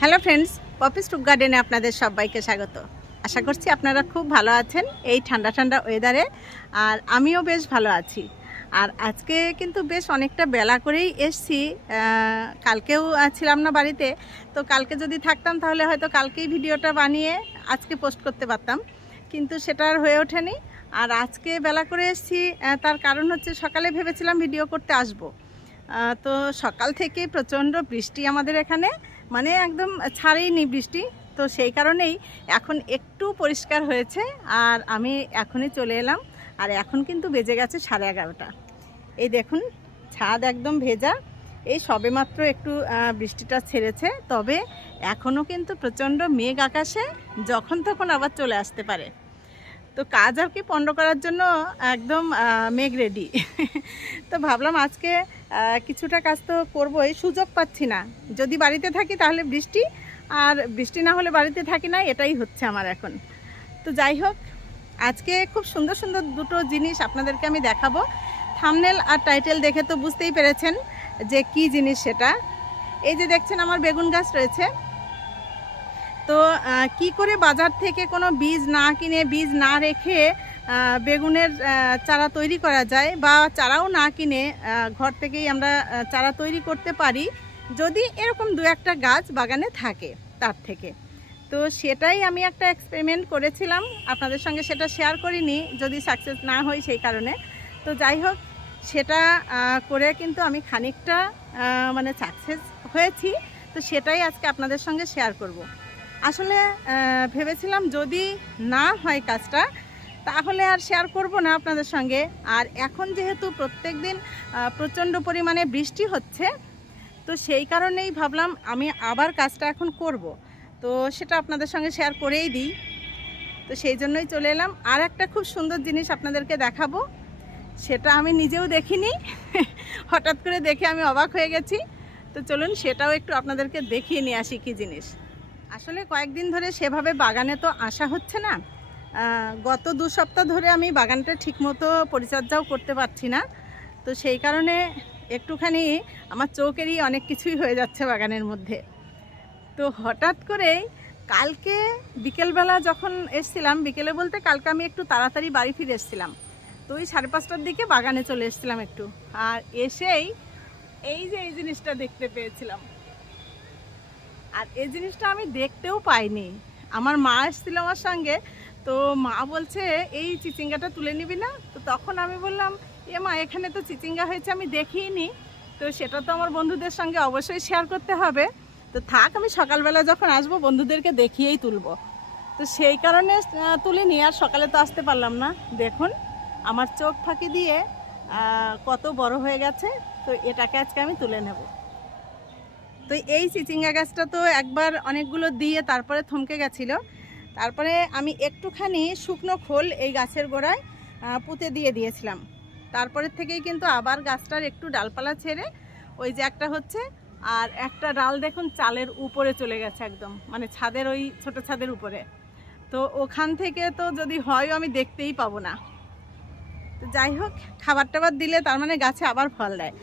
Hello friends poppy stroke গার্ডেনে আপনাদের সবাইকে স্বাগত। আশা করছি আপনারা খুব ভালো আছেন এই ঠান্ডা ঠান্ডা ওয়েদারে আর আমিও বেশ ভালো আছি। আর আজকে কিন্তু বেশ অনেকটা বেলা করেই এসছি কালকেও ছিলাম না বাড়িতে, তো কালকে যদি থাকতাম তাহলে হয়তো কালকেই ভিডিওটা বানিয়ে আজকে পোস্ট করতে পারতাম, কিন্তু সেটা আর হয়ে ওঠেনি। আর আজকে বেলা করে এসছি তার কারণ হচ্ছে সকালে ভেবেছিলাম ভিডিও করতে আসব। তো সকাল থেকে প্রচণ্ড বৃষ্টি আমাদের এখানে মানে একদম ছাড়েইনি বৃষ্টি। তো সেই কারণেই এখন একটু পরিষ্কার হয়েছে আর আমি এখনই চলে এলাম। আর এখন কিন্তু বেজে গেছে সাড়ে এগারোটা। এই দেখুন, ছাদ একদম ভেজা। এই সবেমাত্র একটু বৃষ্টিটা ছেড়েছে। তবে এখনও কিন্তু প্রচণ্ড মেঘ আকাশে, যখন তখন আবার চলে আসতে পারে। তো কাজ আর কি পণ্ড করার জন্য, একদম মেঘ রেডি তো ভাবলাম আজকে কিছুটা কাজ তো করবোই, সুযোগ পাচ্ছি না। যদি বাড়িতে থাকি তাহলে বৃষ্টি, আর বৃষ্টি না হলে বাড়িতে থাকি না, এটাই হচ্ছে আমার এখন। তো যাই হোক, আজকে খুব সুন্দর সুন্দর দুটো জিনিস আপনাদেরকে আমি দেখাবো। থামনেল আর টাইটেল দেখে তো বুঝতেই পেরেছেন যে কি জিনিস সেটা। এই যে দেখছেন আমার বেগুন গাছ রয়েছে। তো কি করে বাজার থেকে কোনো বীজ না কিনে, বীজ না রেখে বেগুনের চারা তৈরি করা যায় বা চারাও না কিনে ঘর থেকেই আমরা চারা তৈরি করতে পারি যদি এরকম দু একটা গাছ বাগানে থাকে তার থেকে। তো সেটাই আমি একটা এক্সপেরিমেন্ট করেছিলাম। আপনাদের সঙ্গে সেটা শেয়ার করিনি, যদি সাকসেস না হয় সেই কারণে। তো যাই হোক, সেটা করে কিন্তু আমি খানিকটা মানে সাকসেস হয়েছি। তো সেটাই আজকে আপনাদের সঙ্গে শেয়ার করব। আসলে ভেবেছিলাম যদি না হয় কাজটা, তাহলে আর শেয়ার করব না আপনাদের সঙ্গে। আর এখন যেহেতু প্রত্যেক দিন প্রচণ্ড পরিমাণে বৃষ্টি হচ্ছে, তো সেই কারণেই ভাবলাম আমি আবার কাজটা এখন করব। তো সেটা আপনাদের সঙ্গে শেয়ার করেই দিই। তো সেই জন্যই চলে এলাম। আর একটা খুব সুন্দর জিনিস আপনাদেরকে দেখাবো। সেটা আমি নিজেও দেখিনি। হঠাৎ করে দেখে আমি অবাক হয়ে গেছি। তো চলুন সেটাও একটু আপনাদেরকে দেখিয়ে নিয়ে আসি কী জিনিস। আসলে কয়েকদিন ধরে সেভাবে বাগানে তো আসা হচ্ছে না। গত দু সপ্তাহ ধরে আমি বাগানটা ঠিকমতো পরিচর্যাও করতে পারছি না। তো সেই কারণে একটুখানি আমার চোখেরই অনেক কিছুই হয়ে যাচ্ছে বাগানের মধ্যে। তো হঠাৎ করে কালকে বিকেলবেলা যখন এসছিলাম, বিকেলে বলতে কালকে আমি একটু তাড়াতাড়ি বাড়ি ফিরে এসছিলাম। তো ওই সাড়ে পাঁচটার দিকে বাগানে চলে এসেছিলাম একটু। আর এসেই এই যে এই জিনিসটা দেখতে পেয়েছিলাম। আর এই জিনিসটা আমি দেখতেও পাইনি। আমার মা এসেছিল আমার সঙ্গে তো মা বলছে এই চিচিঙ্গাটা তুলে নিবি না? তো তখন আমি বললাম এ মা এখানে তো চিচিঙ্গা হয়েছে আমি দেখিনি। তো সেটা তো আমার বন্ধুদের সঙ্গে অবশ্যই শেয়ার করতে হবে। তো থাক আমি সকালবেলা যখন আসব বন্ধুদেরকে দেখিয়েই তুলবো। তো সেই কারণে আহ, তুলিনি আর সকালে তো আসতে পারলাম না। দেখুন আমার চোখ ফাঁকি দিয়ে কত বড় হয়ে গেছে তো এটাকে আজকে আমি তুলে নেব। তো এই চিচিঙ্গা গাছটা তো একবার অনেকগুলো দিয়ে তারপরে থমকে গেছিল। তারপরে আমি একটুখানি শুকনো খোল এই গাছের গোড়ায় পুঁতে দিয়ে দিয়েছিলাম। তারপরের থেকেই কিন্তু আবার গাছটার একটু ডালপালা ছেড়ে ওই যে একটা হচ্ছে, আর একটা ডাল দেখুন চালের উপরে চলে গেছে একদম মানে ছাদের ওই ছোট ছাদের উপরে। তো ওখান থেকে তো যদি হয় আমি দেখতেই পাবো না। তো যাই হোক, খাবার টাবার দিলে তার মানে গাছে আবার ফল দেয়।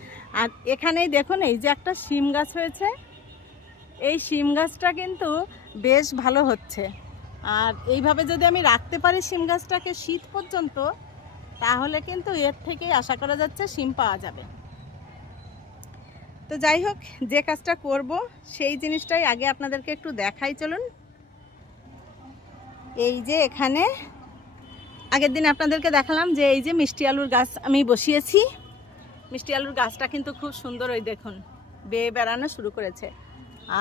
আর এখানেই দেখুন, এই যে একটা শিম গাছ হয়েছে। এই শিম গাছটা কিন্তু বেশ ভালো হচ্ছে। আর এইভাবে যদি আমি রাখতে পারি শিম গাছটাকে শীত পর্যন্ত, তাহলে কিন্তু এর থেকেই আশা করা যাচ্ছে শিম পাওয়া যাবে। তো যাই হোক, যে কাজটা করব, সেই জিনিসটাই আগে আপনাদেরকে একটু দেখাই, চলুন। এই যে এখানে, আগের দিন আপনাদেরকে দেখালাম যে এই যে মিষ্টি আলুর গাছ আমি বসিয়েছি। মিষ্টি আলুর গাছটা কিন্তু খুব সুন্দর ওই দেখুন, বেয়ে বেড়ানো শুরু করেছে।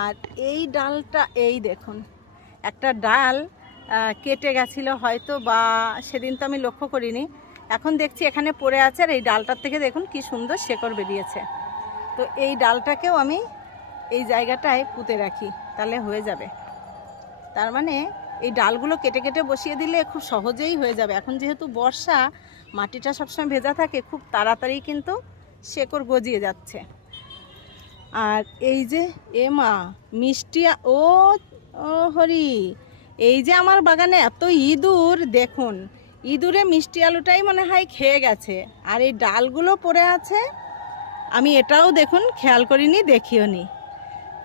আর এই ডালটা, এই দেখুন, একটা ডাল কেটে গেছিল হয়তো বা সেদিন তো আমি লক্ষ্য করিনি। এখন দেখছি এখানে পড়ে আছে আর এই ডালটার থেকে দেখুন কি সুন্দর শেকড় বেরিয়েছে। তো এই ডালটাকেও আমি এই জায়গাটায় পুঁতে রাখি, তাহলে হয়ে যাবে। তার মানে এই ডালগুলো কেটে কেটে বসিয়ে দিলে খুব সহজেই হয়ে যাবে। এখন যেহেতু বর্ষা, মাটিটা সবসময় ভেজা থাকে, খুব তাড়াতাড়ি কিন্তু শেকড় গজিয়ে যাচ্ছে। আর এই যে এ মা, মিষ্টি ও ও হরি, এই যে আমার বাগানে এত ইঁদুর, দেখুন, ইঁদুরে মিষ্টি আলুটাই মনে হয় খেয়ে গেছে। আর এই ডালগুলো পড়ে আছে, আমি এটাও দেখুন, খেয়াল করিনি, দেখিও নি।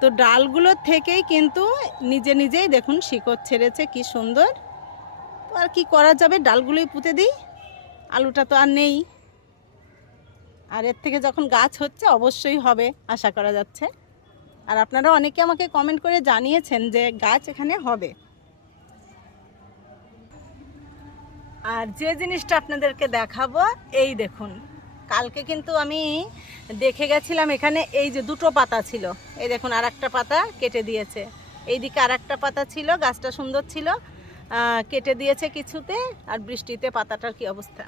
তো ডালগুলো থেকেই কিন্তু নিজে নিজেই দেখুন, শিকড় ছেড়েছে, কি সুন্দর। তো আর কি করা যাবে? ডালগুলোই পুঁতে দিই, আলুটা তো আর নেই। আর এর থেকে যখন গাছ হচ্ছে, অবশ্যই হবে, আশা করা যাচ্ছে। আর আপনারা অনেকে আমাকে কমেন্ট করে জানিয়েছেন যে গাছ এখানে হবে। আর যে জিনিসটা আপনাদেরকে দেখাবো, এই দেখুন। কালকে কিন্তু আমি দেখে গেছিলাম এখানে এই যে দুটো পাতা ছিল। এই দেখুন আর পাতা কেটে দিয়েছে। এইদিকে আর একটা পাতা ছিল, গাছটা সুন্দর ছিল। কেটে দিয়েছে কিছুতে, আর বৃষ্টিতে পাতাটার কি অবস্থা?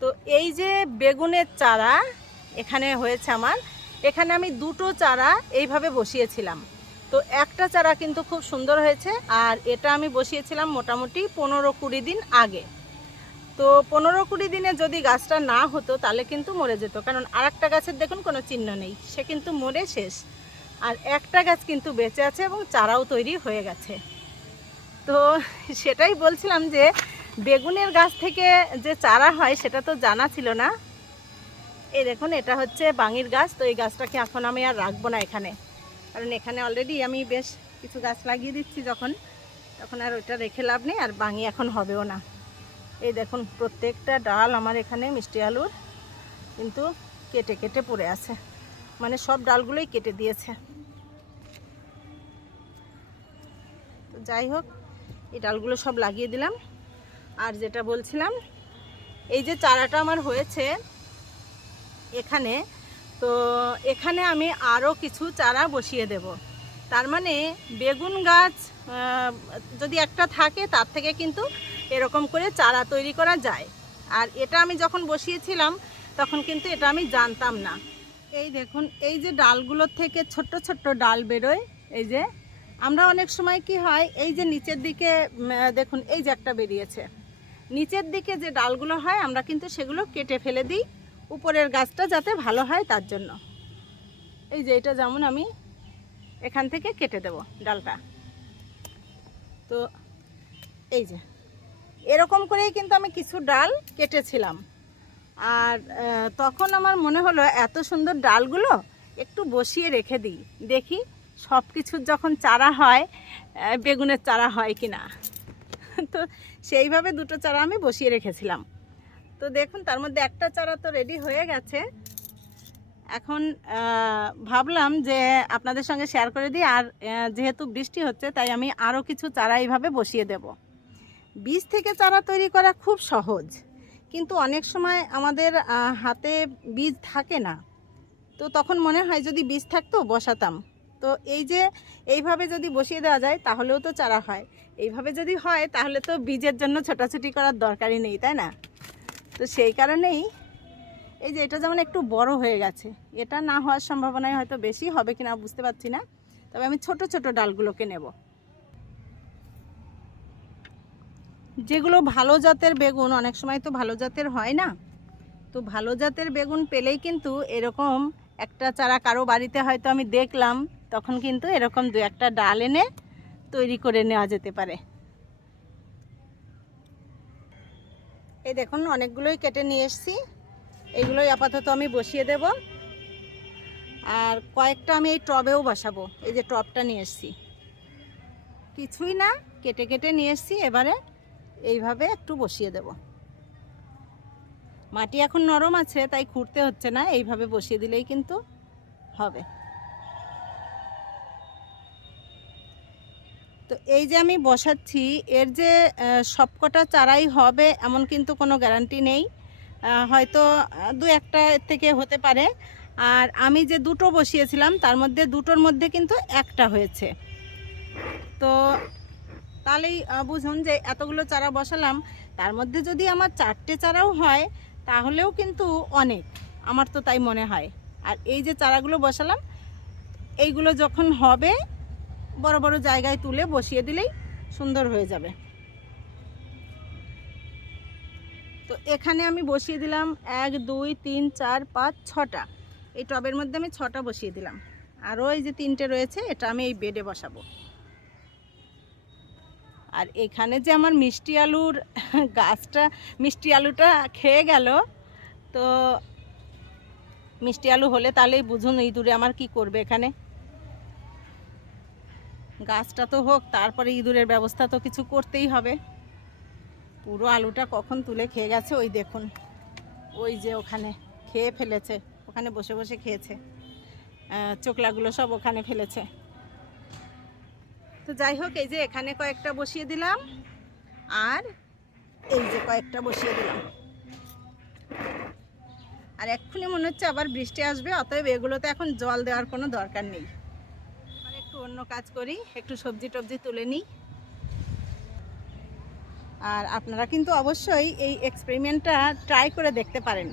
তো এই যে বেগুনের চারা এখানে হয়েছে আমার, এখানে আমি দুটো চারা এইভাবে বসিয়েছিলাম। তো একটা চারা কিন্তু খুব সুন্দর হয়েছে, আর এটা আমি বসিয়েছিলাম মোটামুটি পনেরো কুড়ি দিন আগে। তো পনেরো কুড়ি দিনে যদি গাছটা না হতো তাহলে কিন্তু মরে যেত, কারণ আর একটা গাছের দেখুন কোনো চিহ্ন নেই, সে কিন্তু মরে শেষ। আর একটা গাছ কিন্তু বেঁচে আছে এবং চারাও তৈরি হয়ে গেছে। তো সেটাই বলছিলাম যে বেগুনের গাছ থেকে যে চারা হয়, সেটা তো জানা ছিল না। এই দেখুন, এটা হচ্ছে বাঙির গাছ, তো এই গাছটাকে এখন আমি আর রাখব না এখানে। কারণ এখানে অলরেডি আমি বেশ কিছু গাছ লাগিয়ে দিচ্ছি যখন। তখন আর ওইটা রেখে লাভ নেই, আর বাঙি এখন হবেও না। এই দেখুন, প্রত্যেকটা ডাল আমার এখানে মিষ্টি আলুর কিন্তু কেটে কেটে পড়ে আছে। মানে সব ডালগুলোই কেটে দিয়েছে। তো যাই হোক, এই ডালগুলো সব লাগিয়ে দিলাম। আর যেটা বলছিলাম, এই যে চারাটা আমার হয়েছে এখানে, তো এখানে আমি আরও কিছু চারা বসিয়ে দেব। তার মানে বেগুন গাছ যদি একটা থাকে তার থেকে কিন্তু এরকম করে চারা তৈরি করা যায়। আর এটা আমি যখন বসিয়েছিলাম, তখন কিন্তু এটা আমি জানতাম না। এই দেখুন, এই যে ডালগুলোর থেকে ছোট্ট ছোট্ট ডাল বেরোয়, এই যে। আমরা অনেক সময় কি হয়, এই যে নিচের দিকে দেখুন, এই যে একটা বেরিয়েছে। নিচের দিকে যে ডালগুলো হয়, আমরা কিন্তু সেগুলো কেটে ফেলে দিই উপরের গাছটা যাতে ভালো হয় তার জন্য। এই যে এটা যেমন আমি এখান থেকে কেটে দেব ডালটা। তো এই যে, এরকম করেই কিন্তু আমি কিছু ডাল কেটেছিলাম। আর তখন আমার মনে হলো এত সুন্দর ডালগুলো একটু বসিয়ে রেখে দিই, দেখি সব কিছুর যখন চারা হয় বেগুনের চারা হয় কি না তো সেইভাবে দুটো চারা আমি বসিয়ে রেখেছিলাম। তো দেখুন, তার মধ্যে একটা চারা তো রেডি হয়ে গেছে। এখন ভাবলাম যে আপনাদের সঙ্গে শেয়ার করে দিই। আর যেহেতু বৃষ্টি হচ্ছে, তাই আমি আরও কিছু চারা এইভাবে বসিয়ে দেব। বীজ থেকে চারা তৈরি করা খুব সহজ। কিন্তু অনেক সময় আমাদের হাতে বীজ থাকে না। তো তখন মনে হয় যদি বীজ থাকতো, বসাতাম। তো এই যে এইভাবে যদি বসিয়ে দেওয়া যায়, তাহলেও তো চারা হয়। এইভাবে যদি হয়, তাহলে তো বীজের জন্য ছোটাছুটি করার দরকারই নেই, তাই না? তো সেই কারণেই এই যে এটা যেমন একটু বড় হয়ে গেছে, এটা না হওয়ার সম্ভাবনাই হয়তো বেশি হবে কিনা বুঝতে পারছি না। তবে আমি ছোট ছোট ডালগুলোকে নেব। যেগুলো ভালো জাতের বেগুন, অনেক সময় তো ভালো জাতের হয় না। তো ভালো জাতের বেগুন পেলেই কিন্তু এরকম একটা চারা কারও বাড়িতে হয়তো আমি দেখলাম তখন কিন্তু এরকম দু একটা ডাল এনে তৈরি করে নেওয়া যেতে পারে। এই দেখুন, অনেকগুলোই কেটে নিয়ে এসেছি। এগুলোই আপাতত আমি বসিয়ে দেব। আর কয়েকটা আমি এই টবেও বসাবো, এই যে টবটা নিয়ে এসেছি। কিছুই না, কেটে কেটে নিয়ে এসেছি। এবারে এইভাবে একটু বসিয়ে দেব। মাটি এখন নরম আছে, তাই খুঁড়তে হচ্ছে না। এইভাবে বসিয়ে দিলেই কিন্তু হবে। তো এই যে আমি বসাচ্ছি, এর যে সবকটা চারাই হবে এমন কিন্তু কোনো গ্যারান্টি নেই। হয়তো দু একটা থেকে হতে পারে। আর আমি যে দুটো বসিয়েছিলাম, তার মধ্যে দুটোর মধ্যে কিন্তু একটা হয়েছে। তো তাহলেই বুঝুন যে এতগুলো চারা বসালাম, তার মধ্যে যদি আমার চারটে চারাও হয়, তাহলেও কিন্তু অনেক। আমার তো তাই মনে হয়। আর এই যে চারাগুলো বসালাম, এইগুলো যখন হবে বড় বড় জায়গায় তুলে বসিয়ে দিলেই সুন্দর হয়ে যাবে। তো এখানে আমি বসিয়ে দিলাম এক, দুই, তিন, চার, পাঁচ, ছটা। এই টবের মধ্যে আমি ছটা বসিয়ে দিলাম। আরও ওই যে তিনটে রয়েছে, এটা আমি এই বেডে বসাবো। আর এখানে যে আমার মিষ্টি আলুর গাছটা, মিষ্টি আলুটা খেয়ে গেল, তো মিষ্টি আলু হলে তাহলেই বুঝুন ইঁদুরে আমার কি করবে এখানে। গাছটা তো হোক, তারপরে ইঁদুরের ব্যবস্থা তো কিছু করতেই হবে। পুরো আলুটা কখন তুলে খেয়ে গেছে ওই দেখুন। ওই যে ওখানে খেয়ে ফেলেছে, ওখানে বসে বসে খেয়েছে। চোকলাগুলো সব ওখানে ফেলেছে। তো যাই হোক, এই যে এখানে কয়েকটা বসিয়ে দিলাম, আর এই যে কয়েকটা বসিয়ে দিলাম। আর এক্ষুনি মনে হচ্ছে আবার বৃষ্টি আসবে, অতএব এগুলোতে এখন জল দেওয়ার কোনো দরকার নেই। অন্য কাজ করি, একটু সবজি টবজি তুলে নিই। আর আপনারা কিন্তু অবশ্যই এই এক্সপেরিমেন্টটা ট্রাই করে দেখতে পারেন।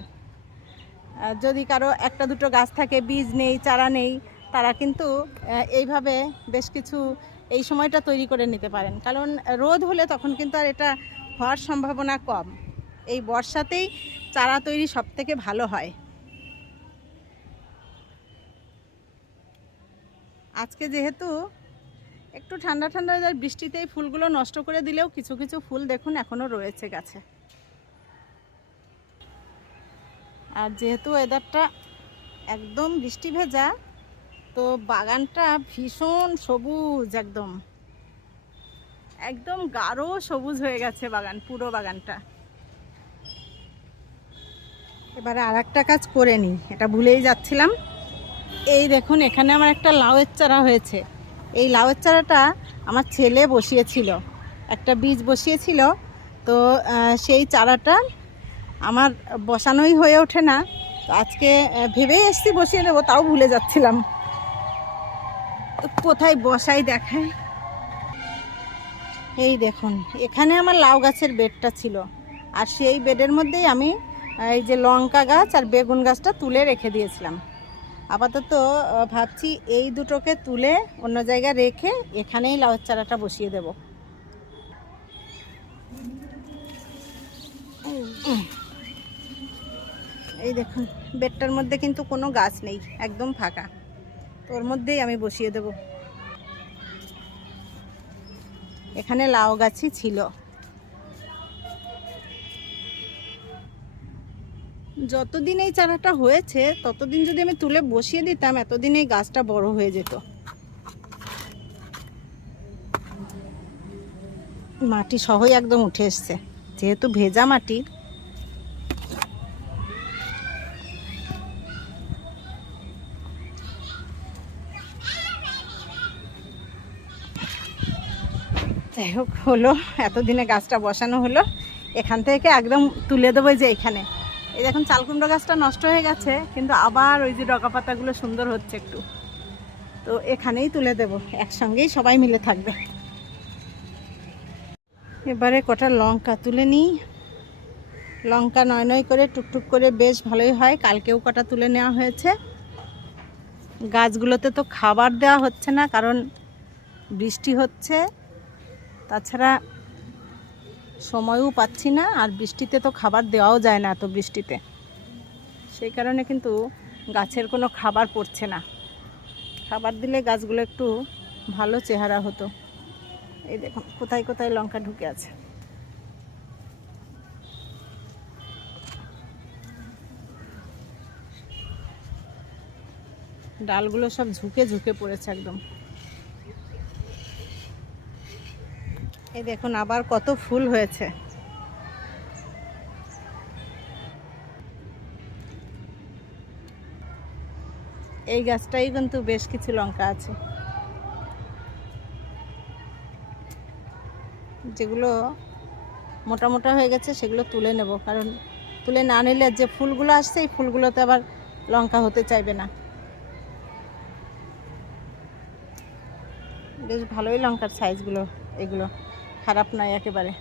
যদি কারও একটা দুটো গাছ থাকে, বীজ নেই, চারা নেই, তারা কিন্তু এইভাবে বেশ কিছু এই সময়টা তৈরি করে নিতে পারেন। কারণ রোদ হলে তখন কিন্তু আর এটা হওয়ার সম্ভাবনা কম। এই বর্ষাতেই চারা তৈরি সব থেকে ভালো হয়। আজকে যেহেতু একটু ঠান্ডা ঠান্ডা ওয়েদার বৃষ্টিতে এই ফুলগুলো নষ্ট করে দিলেও কিছু কিছু ফুল দেখুন এখনও রয়েছে গাছে। আর যেহেতু ওয়েদারটা একদম বৃষ্টি ভেজা, তো বাগানটা ভীষণ সবুজ একদম। একদম গাঢ় সবুজ হয়ে গেছে বাগান, পুরো বাগানটা। এবারে আর একটা কাজ করে নিই, এটা ভুলেই যাচ্ছিলাম। এই দেখুন, এখানে আমার একটা লাউয়ের চারা হয়েছে। এই লাউয়ের চারাটা আমার ছেলে বসিয়েছিল, একটা বীজ বসিয়েছিল। তো সেই চারাটা আমার বসানোই হয়ে ওঠে না। তো আজকে ভেবেই এসছি বসিয়ে দেবো, তাও ভুলে যাচ্ছিলাম। কোথায় বসাই দেখায় এই দেখুন, এখানে আমার লাউ গাছের বেডটা ছিল। আর সেই বেডের মধ্যেই আমি এই যে লঙ্কা গাছ আর বেগুন গাছটা তুলে রেখে দিয়েছিলাম। আপাতত ভাবছি এই দুটোকে তুলে অন্য জায়গায় রেখে এখানেই লাউয়ের চারাটা বসিয়ে দেব। এই দেখুন, বেডটার মধ্যে কিন্তু কোনো গাছ নেই, একদম ফাঁকা। তোর মধ্যেই আমি বসিয়ে দেব। এখানে লাউ গাছই ছিল। যতদিন এই চারাটা হয়েছে, ততদিন যদি আমি তুলে বসিয়ে দিতাম, এতদিন এই গাছটা বড় হয়ে যেত। মাটি সহই একদম উঠে এসছে। যেহেতু ভেজা মাটি, যাই হোক, হলো, এতদিনে গাছটা বসানো হলো। এখান থেকে একদম তুলে দেবো যে এখানে। এই দেখুন চালকুমড়ো গাছটা নষ্ট হয়ে গেছে, কিন্তু আবার ওই যে ডগা পাতাগুলো সুন্দর হচ্ছে একটু। তো এখানেই তুলে দেব, একসঙ্গেই সবাই মিলে থাকবে। এবারে কটা লঙ্কা তুলে নিই। লঙ্কা নয় নয় করে, টুকটুক করে বেশ ভালোই হয়, কালকেও কটা তুলে নেওয়া হয়েছে। গাছগুলোতে তো খাবার দেওয়া হচ্ছে না, কারণ বৃষ্টি হচ্ছে। তাছাড়া সময়ও পাচ্ছি না, আর বৃষ্টিতে তো খাবার দেওয়াও যায় না এত বৃষ্টিতে। সেই কারণে কিন্তু গাছের কোনো খাবার পড়ছে না। খাবার দিলে গাছগুলো একটু ভালো চেহারা হতো। এই দেখুন, কোথায় কোথায় লঙ্কা ঢুকে আছে। ডালগুলো সব ঝুঁকে ঝুঁকে পড়েছে একদম। এই দেখুন আবার কত ফুল হয়েছে। এই গাছটাই কিন্তু বেশ কিছু লঙ্কা আছে। যেগুলো মোটা মোটা হয়ে গেছে, সেগুলো তুলে নেব। কারণ তুলে না নিলে যে ফুলগুলো আসছে, এই ফুলগুলোতে আবার লঙ্কা হতে চাইবে না। বেশ ভালোই লঙ্কার সাইজগুলো এগুলো। খারাপ নয় একেবারে।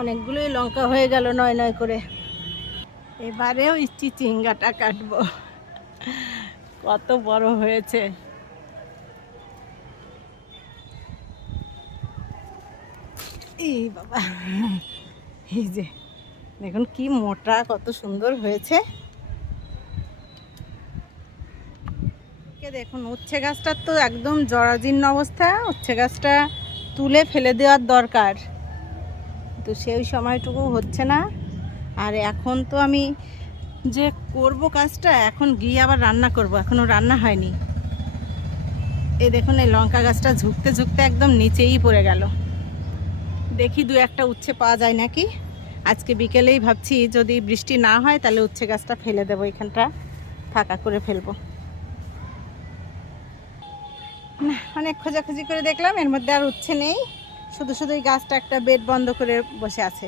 অনেকগুলোই লঙ্কা হয়ে গেল নয় নয় করে। এবারেও ইচ্ছি চিংগাটা কাটবো। কত বড় হয়েছে। এই বাবা, এই যে, দেখুন কি মোটা, কত সুন্দর হয়েছে। দেখুন, উচ্ছে গাছটার তো একদম জরাজীর্ণ অবস্থা। উচ্ছে গাছটা তুলে ফেলে দেওয়ার দরকার। তো সেই সময়টুকু হচ্ছে না। আর এখন তো আমি যে করব কাজটা, এখন গিয়ে আবার রান্না করব। এখনও রান্না হয়নি। এই দেখুন, এই লঙ্কা গাছটা ঝুঁকতে ঝুঁকতে একদম নিচেই পড়ে গেল। দেখি দু একটা উচ্ছে পাওয়া যায় নাকি? আজকে বিকেলেই ভাবছি যদি বৃষ্টি না হয়, তাহলে উচ্ছে গাছটা ফেলে দেবো এখানটা। ফাঁকা করে ফেলব। না, অনেক খোঁজাখুঁজি করে দেখলাম, এর মধ্যে আর উচ্ছে নেই। শুধু শুধু এই গাছটা একটা বেড বন্ধ করে বসে আছে।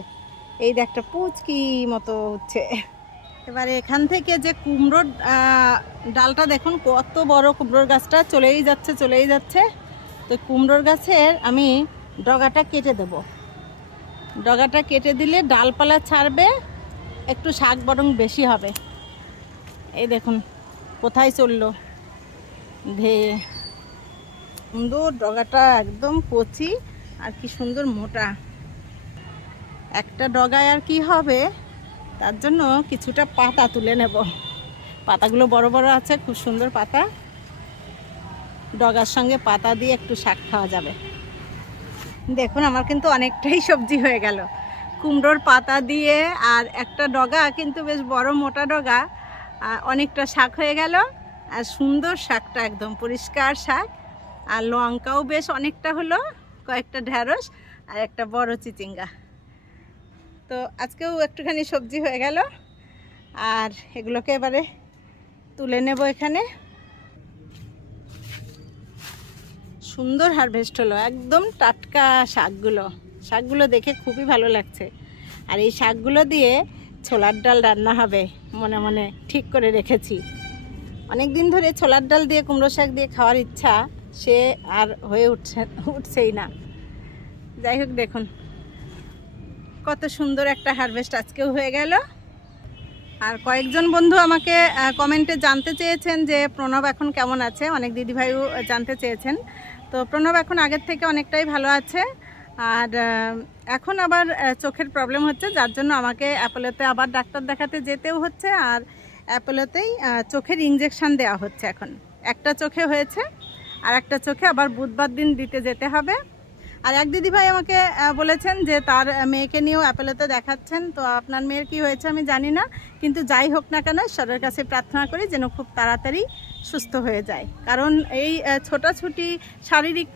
এই একটা পুচকি মতো উচ্ছে। এবারে এখান থেকে যে কুমড়োর ডালটা দেখুন, কত বড় কুমড়োর গাছটা, চলেই যাচ্ছে চলেই যাচ্ছে। তো কুমড়োর গাছের আমি ডগাটা কেটে দেব। ডগাটা কেটে দিলে ডালপালা ছাড়বে, একটু শাক বরং বেশি হবে। এই দেখুন, কোথায় চলল? ধেয়ে সুন্দর ডগাটা একদম কচি আর কি সুন্দর মোটা। একটা ডগায় আর কি হবে? তার জন্য কিছুটা পাতা তুলে নেব। পাতাগুলো বড় বড় আছে, খুব সুন্দর পাতা। ডগার সঙ্গে পাতা দিয়ে একটু শাক খাওয়া যাবে। দেখুন, আমার কিন্তু অনেকটাই সবজি হয়ে গেল। কুমড়োর পাতা দিয়ে আর একটা ডগা কিন্তু বেশ বড় মোটা ডগা। অনেকটা শাক হয়ে গেল। আর সুন্দর শাকটা একদম, পরিষ্কার শাক। আর লঙ্কাও বেশ অনেকটা হলো, কয়েকটা ঢ্যাঁড়স আর একটা বড় চিচিঙ্গা। তো আজকেও একটুখানি সবজি হয়ে গেল, আর এগুলোকে এবারে তুলে নেব এখানে। সুন্দর হারভেস্ট হলো, একদম টাটকা শাকগুলো। শাকগুলো দেখে খুবই ভালো লাগছে। আর এই শাকগুলো দিয়ে ছোলার ডাল রান্না হবে, মনে মনে ঠিক করে রেখেছি। অনেক দিন ধরে ছোলার ডাল দিয়ে কুমড়ো শাক দিয়ে খাওয়ার ইচ্ছা সে আর হয়ে উঠছে, উঠছেই না। যাই হোক, দেখুন। কত সুন্দর একটা হারভেস্ট আজকেও হয়ে গেল। আর কয়েকজন বন্ধু আমাকে কমেন্টে জানতে চেয়েছেন যে, প্রণব এখন কেমন আছে? অনেক দিদিভাইও জানতে চেয়েছেন। তো প্রণব এখন আগের থেকে অনেকটাই ভালো আছে। আর এখন আবার চোখের প্রবলেম হচ্ছে। যার জন্য আমাকে অ্যাপোলোতে আবার ডাক্তার দেখাতে যেতেও হচ্ছে। আর অ্যাপোলোতেই চোখের ইঞ্জেকশান দেওয়া হচ্ছে এখন। একটা চোখে হয়েছে। আর একটা চোখে আবার বুধবার দিন দিতে যেতে হবে। আর এক দিদি ভাই আমাকে বলেছেন যে তার মেয়েকে নিয়েও অ্যাপেলোতে দেখাচ্ছেন। তো আপনার মেয়ের কি হয়েছে আমি জানি না, কিন্তু যাই হোক না কেন ঈশ্বরের কাছে প্রার্থনা করি যেন খুব তাড়াতাড়ি সুস্থ হয়ে যায়। কারণ এই ছোটাছুটি শারীরিক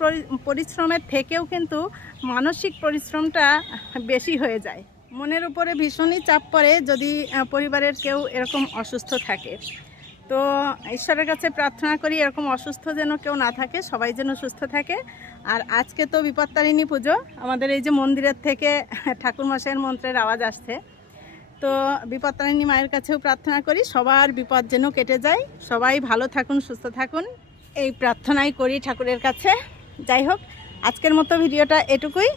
পরিশ্রমের থেকেও কিন্তু মানসিক পরিশ্রমটা বেশি হয়ে যায়। মনের উপরে ভীষণই চাপ পড়ে যদি পরিবারের কেউ এরকম অসুস্থ থাকে। তো ঈশ্বরের কাছে প্রার্থনা করি, এরকম অসুস্থ যেন কেউ না থাকে, সবাই যেন সুস্থ থাকে। আর আজকে তো বিপত্তারিণী পুজো, আমাদের এই যে মন্দিরের থেকে ঠাকুরমশাইয়ের মন্ত্রের আওয়াজ আসছে। তো বিপত্তারিণী মায়ের কাছেও প্রার্থনা করি, সবার বিপদ যেন কেটে যায়, সবাই ভালো থাকুন, সুস্থ থাকুন। এই প্রার্থনাই করি ঠাকুরের কাছে। যাই হোক, আজকের মতো ভিডিওটা এটুকুই।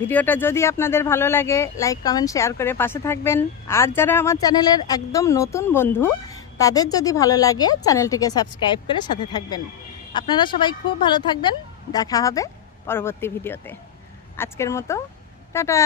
ভিডিওটা যদি আপনাদের ভালো লাগে, লাইক, কমেন্ট, শেয়ার করে পাশে থাকবেন। আর যারা আমার চ্যানেলের একদম নতুন বন্ধু তাদের যদি ভালো লাগে, চ্যানেলটিকে সাবস্ক্রাইব করে সাথে থাকবেন। আপনারা সবাই খুব ভালো থাকবেন। দেখা হবে পরবর্তী ভিডিওতে। আজকের মতো, টাটা!